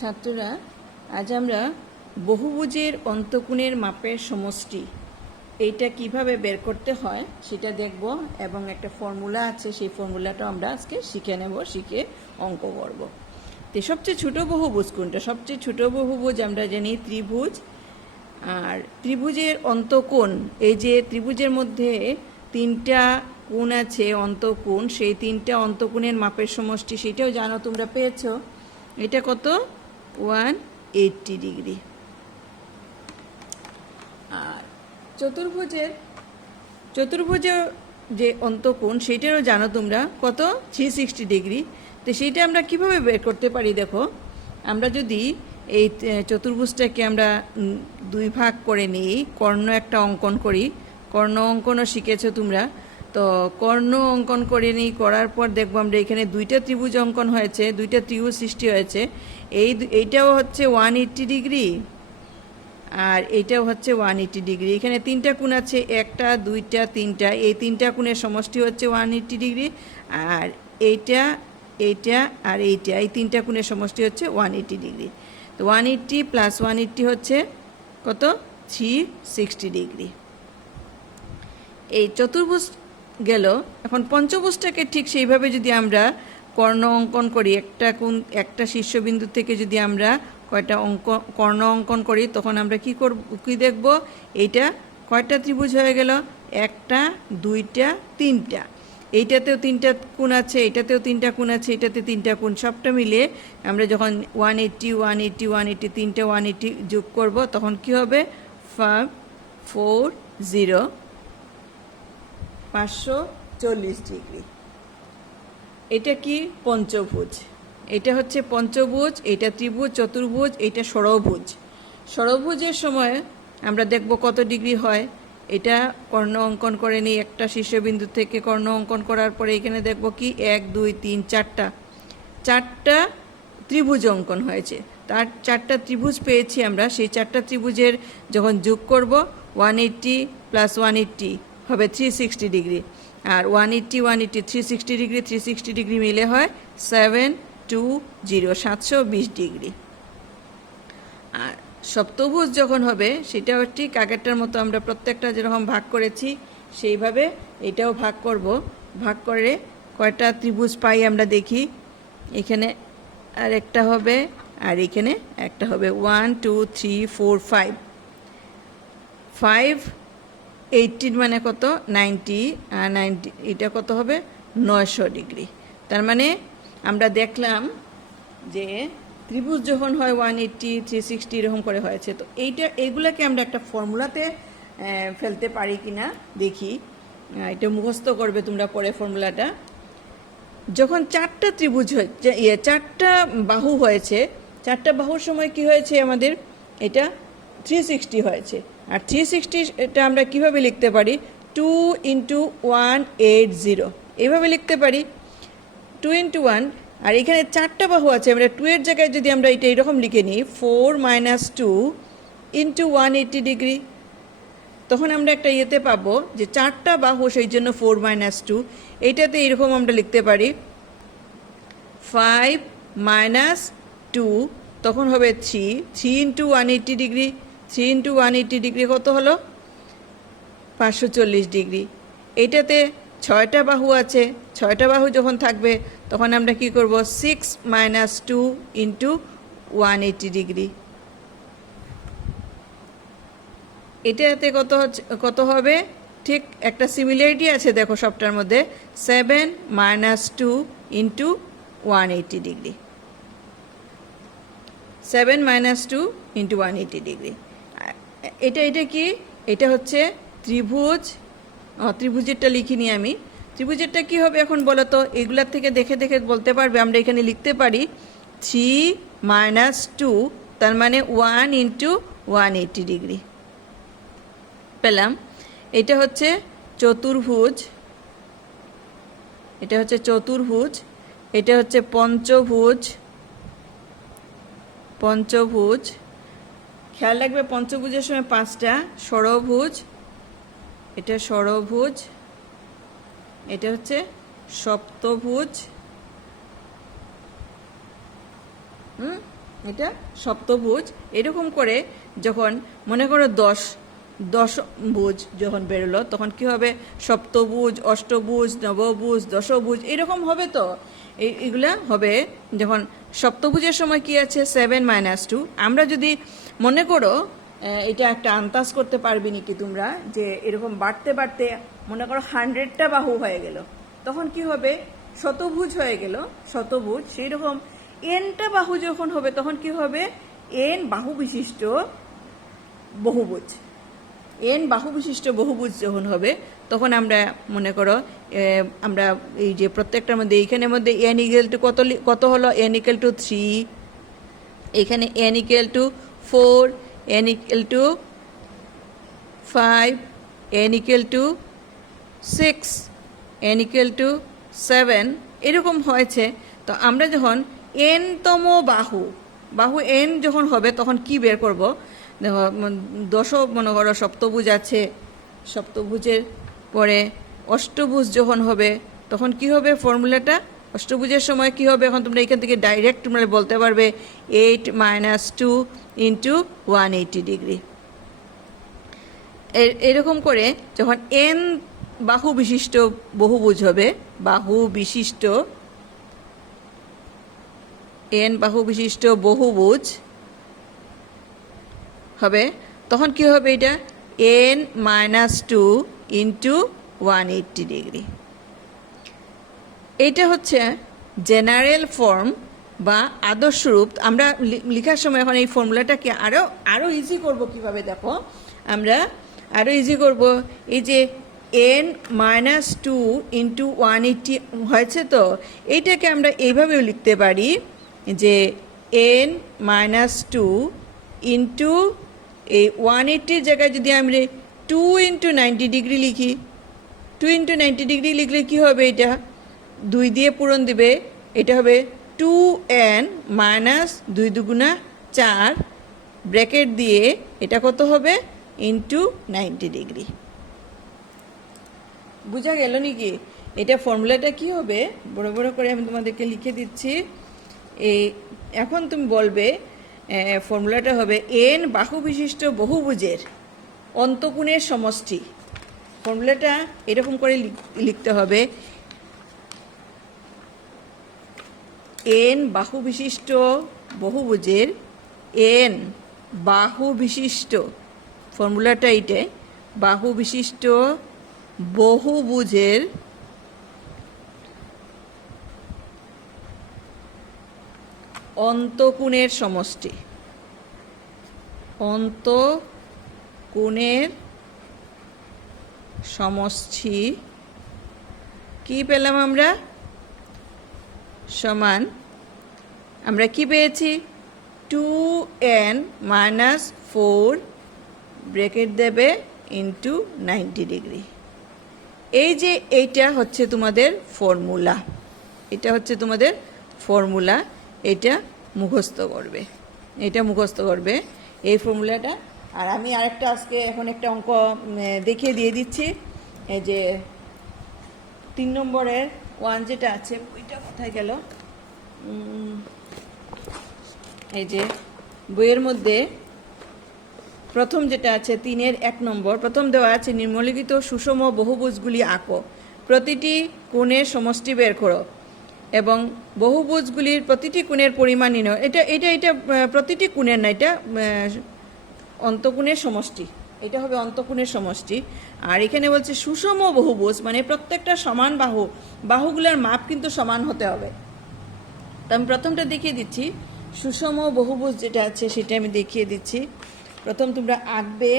ছাত্ররা, আজ আমরা বহুভুজের অন্তকোণের মাপের সমষ্টি এইটা কিভাবে বের করতে হয় সেটা দেখব এবং একটা ফর্মুলা আছে, সেই ফর্মুলাটা আমরা আজকে শিখে নেব, শিখে অঙ্ক করব। তো সবচেয়ে ছোট বহুভুজ কোনটা? সবচেয়ে ছোট বহুভুজ আমরা জানি ত্রিভুজ। আর ত্রিভুজের অন্তকোণ, এই যে ত্রিভুজের মধ্যে তিনটা কোণ আছে অন্তকোণ, সেই তিনটা অন্তকোণের মাপের সমষ্টি সেটাও জানো, তোমরা পেয়েছো। এটা কত? 180 ডিগ্রি। আর চতুর্ভুজের যে অন্তকোণ সেটারও জানো তোমরা, কত? 360 ডিগ্রি। তো সেইটা আমরা কিভাবে বের করতে পারি? দেখো, আমরা যদি এই চতুর্ভুজটাকে আমরা দুই ভাগ করে নিই, কর্ণ একটা অঙ্কন করি। কর্ণ অঙ্কনও শিখেছো তোমরা, তো কর্ণ অঙ্কন করে নিই। করার পর দেখবো আমরা এখানে দুইটা ত্রিভুজ অঙ্কন হয়েছে, দুইটা ত্রিভুজ সৃষ্টি হয়েছে। এইটাও হচ্ছে 180 ডিগ্রি আর এইটাও হচ্ছে 180 ডিগ্রি। এখানে তিনটা কোণ আছে, একটা, দুইটা, তিনটা। এই তিনটা কোণের সমষ্টি হচ্ছে 180 ডিগ্রি। আর এইটা, এইটা আর এইটা, এই তিনটা কোণের সমষ্টি হচ্ছে 180 ডিগ্রি। তো 180 প্লাস 180 হচ্ছে কত? 360 ডিগ্রি। এই চতুর্ভুজ গেল। এখন পঞ্চভুজটাকে ঠিক সেইভাবে যদি আমরা কর্ণ অঙ্কন করি, একটা শীর্ষবিন্দু থেকে যদি আমরা কয়টা কর্ণ অঙ্কন করি, তখন আমরা কি দেখব? এইটা কয়টা ত্রিভুজ হয়ে গেল? একটা, দুইটা, তিনটা। এইটাতেও তিনটা কোণ আছে, এটাতেও তিনটা কোণ আছে, এটাতে তিনটা কোণ। সবটা মিলে আমরা যখন 180 180 180 তিনটা 180 যোগ করব, তখন কি হবে? 540 ডিগ্রি। এটা কি? পঞ্চভুজ। এটা হচ্ছে পঞ্চভুজ, এটা ত্রিভুজ, চতুর্ভুজ, এটা ষড়ভুজ। ষড়ভুজের সময় আমরা দেখব কত ডিগ্রি হয়। এটা কর্ণ অঙ্কন করে নিই, একটা শীর্ষবিন্দু থেকে কর্ণ অঙ্কন করার পরে এখানে দেখব কি 1 2 3 চারটা ত্রিভুজ অঙ্কন হয়েছে। তার চারটা ত্রিভুজ পেয়েছি আমরা। সেই চারটা ত্রিভুজের যখন যোগ করব, 180 প্লাস 180 হবে 360 ডিগ্রি। আর 180 180 360 ডিগ্রি, 360 ডিগ্রি মিলে হয় 720 ডিগ্রি। আর সপ্তভুজ যখন হবে, সেটাও ঠিক আগেরটার মতো আমরা প্রত্যেকটা যেরকম ভাগ করেছি সেইভাবে এটাও ভাগ করব। ভাগ করে কয়টা ত্রিভুজ পাই আমরা দেখি। এখানে আর একটা হবে, আর এখানে একটা হবে। 1 2 3 4 5 18 মানে কত? 90। আর 90 এটা কত হবে? 900 ডিগ্রি। তার মানে আমরা দেখলাম যে ত্রিভুজ যখন হয় 180 360 এরকম করে হয়েছে। তো এইগুলাকে আমরা একটা ফর্মুলাতে ফেলতে পারি কিনা দেখি। এটা মুখস্থ করবে তোমরা পরে ফর্মুলাটা। যখন চারটা ত্রিভুজ হয়েছে, চারটা বাহু হয়েছে, চারটা বাহুর সময় কি হয়েছে আমাদের? এটা 360 হয়েছে। আর 360 এটা আমরা কিভাবে লিখতে পারি? 2 × 180 এইভাবে লিখতে পারি। 2 × 1। আর এখানে চারটা বাহু আছে, আমরা 2 এর জায়গায় যদি আমরা এটা এরকম লিখে নিই 4 - 2 × 180 ডিগ্রি, তখন আমরা একটা ইয়েতে পাবো যে চারটা বাহু, সেই জন্য 4 - 2। এইটাতে এরকম আমরা লিখতে পারি 5 - 2, তখন হবে 3 × 180 ডিগ্রি। 3 × 180 ডিগ্রি কত হলো? 540 ডিগ্রি। এইটাতে ছয়টা বাহু আছে, ছয়টা বাহু যখন থাকবে তখন আমরা কি করব? 6 - 2 × 180 ডিগ্রি। এটাতে কত হবে? ঠিক একটা সিমিলারিটি আছে, দেখো সবটার মধ্যে। 7 - 2 × 180 ডিগ্রি। 7 - 2 × 180 ডিগ্রি। এটা কি? এটা হচ্ছে ত্রিভুজ। ত্রিভুজেরটা লিখিনি আমি। ত্রিভুজেরটা কি হবে এখন বলো তো? এগুলার থেকে দেখে দেখে বলতে পারবে। আমরা এখানে লিখতে পারি 3 - 2, তার মানে 1 × 180 ডিগ্রি পেলাম। এটা হচ্ছে চতুর্ভুজ, এটা হচ্ছে চতুর্ভুজ। এটা হচ্ছে পঞ্চভুজ। খেয়াল রাখবে পঞ্চভুজের সময় 5টা ষড়ভুজ। এটা ষড়ভুজ। এটা হচ্ছে সপ্তভুজ। এটা সপ্তভুজ। এরকম করে যখন মনে করো দশভুজ যখন বেরোলো তখন কি হবে? সপ্তভুজ, অষ্টভুজ, নবভুজ, দশভুজ এরকম হবে। তো এইগুলা হবে যখন সপ্তভুজের সময় কি আছে 7 - 2। আমরা যদি মনে করো এটা একটা আন্দাজ করতে পারবি নাকি তোমরা যে এরকম বাড়তে বাড়তে মনে করো 100টা বাহু হয়ে গেল, তখন কি হবে? শতভুজ হয়ে গেল, শতভুজ। সেই রকম এনটা বাহু যখন হবে তখন কি হবে? এন বাহু বিশিষ্ট বহুভুজ। এন বাহু বিশিষ্ট বহুভুজ যখন হবে তখন আমরা মনে করো আমরা এই যে প্রত্যেকটার মধ্যে এইখানের মধ্যে এন ইকুয়াল টু কত হলো? এন ইকুয়াল টু 3, এখানে N equal to 4, N equal to 5, N equal to 6, N equal to 7 এরকম হয়েছে। তো আমরা যখন এনতম বাহু এন যখন হবে তখন কি বের করব? দেখো মনে করো সপ্তভুজ আছে, সপ্তভুজের পরে অষ্টভুজ যখন হবে তখন কি হবে ফর্মুলাটা? অষ্টভুজের সময় কি হবে? এখন তোমরা এখান থেকে ডাইরেক্ট তোমরা বলতে পারবে 8 - 2 × 180 ডিগ্রি। এরকম করে যখন এন বাহু বিশিষ্ট বহুভুজ হবে, এন বাহু বিশিষ্ট বহুভুজ হবে তখন কি হবে? এটা n - 2 × 180 ডিগ্রি। এটা হচ্ছে জেনারেল ফর্ম বা আদর্শ রূপ। আমরা লেখার সময় এখন এই ফর্মুলাটাকে আরও ইজি করব কিভাবে? দেখো আমরা আরও ইজি করব। এই যে n - 2 × 180 হয়েছে, তো এইটাকে আমরা এইভাবেও লিখতে পারি যে n - 2 ইন্টু এই 180 জায়গায় যদি আমরা 2 × 90 ডিগ্রি লিখি, 2 × 90 ডিগ্রি লিখলে কি হবে? এটা 2 দিয়ে পূরণ দিবে, এটা হবে 2n - 2 দুগুণা 4 ব্র্যাকেট দিয়ে এটা কত হবে? Into 90 degree. বুঝা গেল নাকি? এটা ফর্মুলাটা কি হবে? বড় বড় করে আমি তোমাদেরকে লিখে দিচ্ছি। এখন তুমি বলবে ফর্মুলাটা হবে এন বাহু বিশিষ্ট বহুভুজের অন্তকোণের সমষ্টি। ফর্মুলাটা এরকম করে লিখতে হবে, এন বাহু বিশিষ্ট বহুভুজের এন বাহু বিশিষ্ট, ফর্মুলাটা এইটাই, বাহু বিশিষ্ট বহুভুজের অন্তকোণের সমষ্টি। অন্তকোণের সমষ্টি কি পেলাম আমরা? সমান আমরা কি পেয়েছি? 2n - 4 ব্র্যাকেট দেবে ইন্টু 90 ডিগ্রি। এই যে এইটা হচ্ছে তোমাদের ফর্মুলা, এটা হচ্ছে তোমাদের ফর্মুলা। এটা মুখস্থ করবে, এই ফর্মুলাটা। আর আমি আরেকটা আজকে এখন একটা অঙ্ক দেখিয়ে দিয়ে দিচ্ছি। এই যে 3 নম্বরের 1 যেটা আছে ওইটা কোথায় গেল? এই যে বইয়ের মধ্যে প্রথম যেটা আছে 3-এর 1 নম্বর, প্রথম দেওয়া আছে নিম্নলিখিত সুষম বহুভুজগুলি আঁকো, প্রতিটি কোণের সমষ্টি বের করো এবং বহুভুজগুলির প্রতিটি কোণের পরিমাণ নির্ণয়। এটা প্রতিটি কোণের না, এটা অন্তকোণের সমষ্টি, এটা হবে অন্তকোণের সমষ্টি। আর এখানে বলছে সুষম বহুভুজ মানে প্রত্যেকটা সমান বাহুগুলোর মাপ কিন্তু সমান হতে হবে। তো আমি প্রথমটা দেখিয়ে দিচ্ছি, সুষম বহুভুজ যেটা আছে সেটা আমি দেখিয়ে দিচ্ছি। প্রথম তোমরা আঁকবে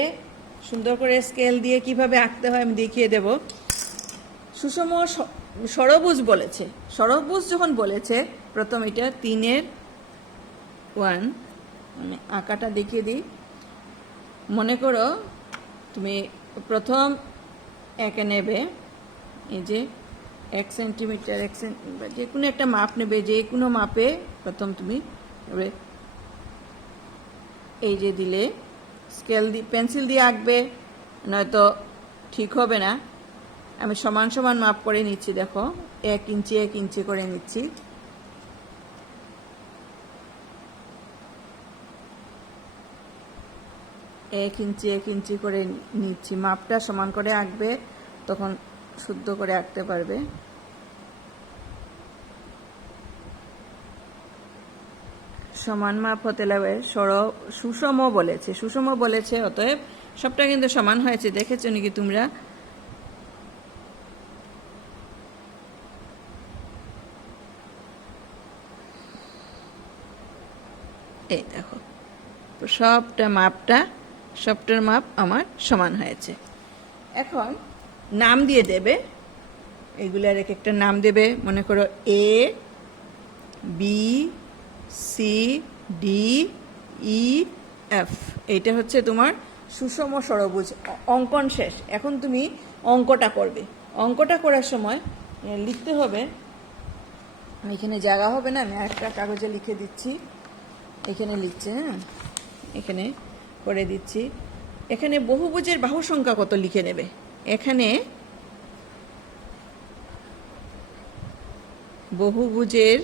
সুন্দর করে স্কেল দিয়ে, কিভাবে আঁকতে হয় আমি দেখিয়ে দেব। সুষম ষড়ভুজ বলেছে, ষড়ভুজ যখন বলেছে প্রথম এটা 3-এর 1 মানে আঁকাটা দেখিয়ে দিই। মনে করো তুমি প্রথম একে নেবে, এই যে 1 সেন্টিমিটার, যে কোনো একটা মাপ নেবে, যে কোনো মাপে প্রথম তুমি এই যে দিলে স্কেল দিয়ে পেন্সিল দিয়ে আঁকবে, নয়তো ঠিক হবে না। আমি সমান সমান মাপ করে নিচ্ছি, দেখো 1 ইঞ্চি 1 ইঞ্চি করে নিচ্ছি। 1 ইঞ্চি করে নিচ্ছি। মাপটা সমান করে আঁকবে, তখন শুদ্ধ করে আঁকতে পারবে। সমান মাপ হতে লাগবে, সুষম বলেছে, অতএব সবটা কিন্তু সমান হয়েছে। দেখেছো নাকি তোমরা? এই দেখো, সবটার মাপ আমার সমান হয়েছে। এখন নাম দিয়ে দেবে, এগুলার এক একটা নাম দেবে। মনে করো A, B, C, D, E, F। এইটা হচ্ছে তোমার সুষম ষড়ভুজ। অঙ্কন শেষ, এখন তুমি অঙ্কটা করবে। অঙ্কটা করার সময় লিখতে হবে, এখানে জায়গা হবে না, আমি আরেকটা কাগজে লিখে দিচ্ছি। এখানে লিখছে, হ্যাঁ, এখানে করে দিচ্ছি। এখানে বহুভুজের বাহু সংখ্যা কত লিখে নেবে। এখানে বহুভুজের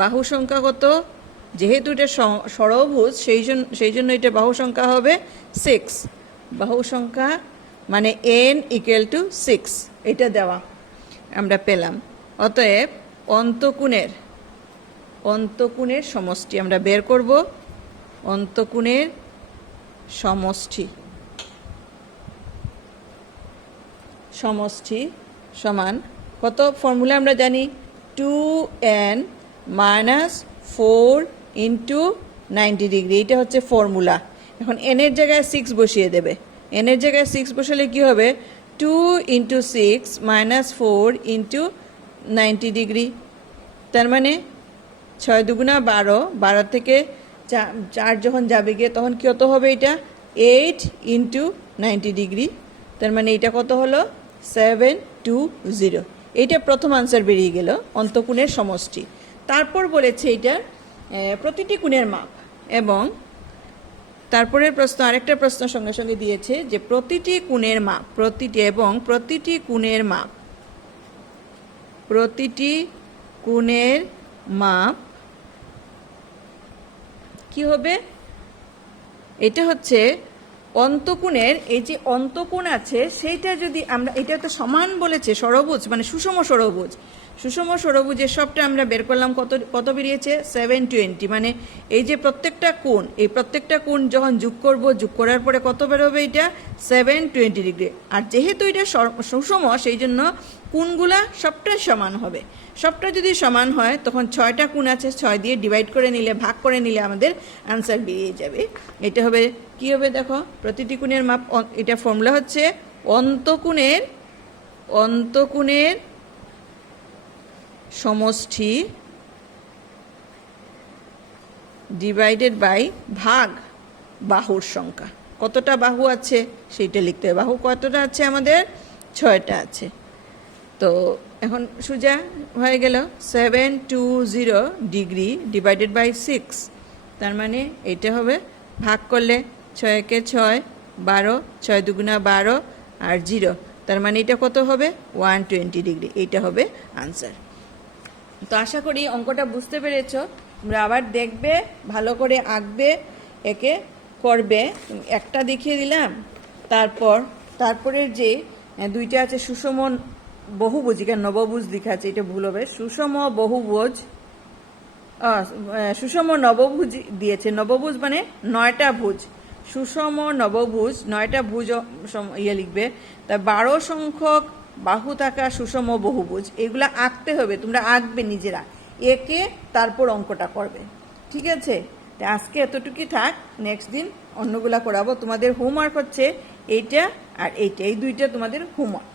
বাহু সংখ্যা কত, যেহেতু এটা ষড়ভুজ সেই জন্য এটা বাহু সংখ্যা হবে 6। বাহু সংখ্যা মানে n = 6, এটা দেওয়া আমরা পেলাম। অতএব অন্তকোণের সমষ্টি আমরা বের করব। অন্তকোণের সমষ্টি সমান কত? ফর্মুলা আমরা জানি, 2n - 4 × 90 ডিগ্রি। এটা হচ্ছে ফর্মুলা। এখন n এর জায়গায় 6 বসিয়ে দেবে। n এর জায়গায় 6 বসালে কি হবে? 2 × 6 - 4 × 90 ডিগ্রি। তার মানে 6 দুগুণা 12, 12 থেকে 4 যখন যাবে গিয়ে তখন কত হবে? এটা 8 × 90 ডিগ্রি। তার মানে এটা কত হলো? 720। এইটা প্রথম আনসার বেরিয়ে গেল, অন্তকোণের সমষ্টি। তারপর বলেছে এটার প্রতিটি কোণের মাপ, এবং তারপরের প্রশ্ন আরেকটা প্রশ্ন সঙ্গে সঙ্গে দিয়েছে যে প্রতিটি কোণের মাপ, প্রতিটি কোণের মাপ কি হবে? এটা হচ্ছে অন্তকোণের, এই যে অন্তকোণ আছে সেইটা যদি আমরা, এটা তো সমান বলেছে, ষড়ভুজ মানে সুষম ষড়ভুজের সবটা আমরা বের করলাম। কত বেরিয়েছে? 720। মানে এই যে প্রত্যেকটা কোণ যখন যোগ করার পরে কত বেরোবে? এটা 720 ডিগ্রি। আর যেহেতু এটা সুষম সেই জন্য কোণগুলা সবটা সমান হবে। সবটা যদি সমান হয় তখন 6টা কোণ আছে, 6 দিয়ে ভাগ করে নিলে আমাদের আনসার বেরিয়ে যাবে। এটা হবে কি হবে? দেখো, প্রতিটি কোণের মাপ, এটা ফর্মুলা হচ্ছে অন্তকোণের সমষ্টি ভাগ বাহুর সংখ্যা। কতটা বাহু আছে সেইটা লিখতে হবে। বাহু কতটা আছে? আমাদের 6টা আছে। তো এখন সোজা হয়ে গেল 720 ডিগ্রি / 6। তার মানে এটা হবে, ভাগ করলে 6 × 6 = 12, 6 দুগুণা 12 আর 0, তার মানে এটা কত হবে? 120 ডিগ্রি। এইটা হবে আনসার। তো আশা করি অঙ্কটা বুঝতে পেরেছ। তোমরা আবার দেখবে, ভালো করে আঁকবে, একে করবে। একটা দেখিয়ে দিলাম, তারপরের যে দুইটা আছে সুষম বহুভুজ, এখানে নবভুজ লেখা আছে, এটা ভুল হবে। সুষম নবভুজ দিয়েছে। নবভুজ মানে 9টা ভুজ। সুষম নবভুজ, 9টা ভুজ লিখবে। তা 12 সংখ্যক বাহু থাকা সুষম বহুভুজ, এগুলা আঁকতে হবে। তোমরা আঁকবে নিজেরা, একে তারপর অঙ্কটা করবে। ঠিক আছে? আজকে এতটুকুই থাক, নেক্সট দিন অন্যগুলা করাবো। তোমাদের হোমওয়ার্ক হচ্ছে এইটা আর এইটা, এই দুইটা তোমাদের হোমওয়ার্ক।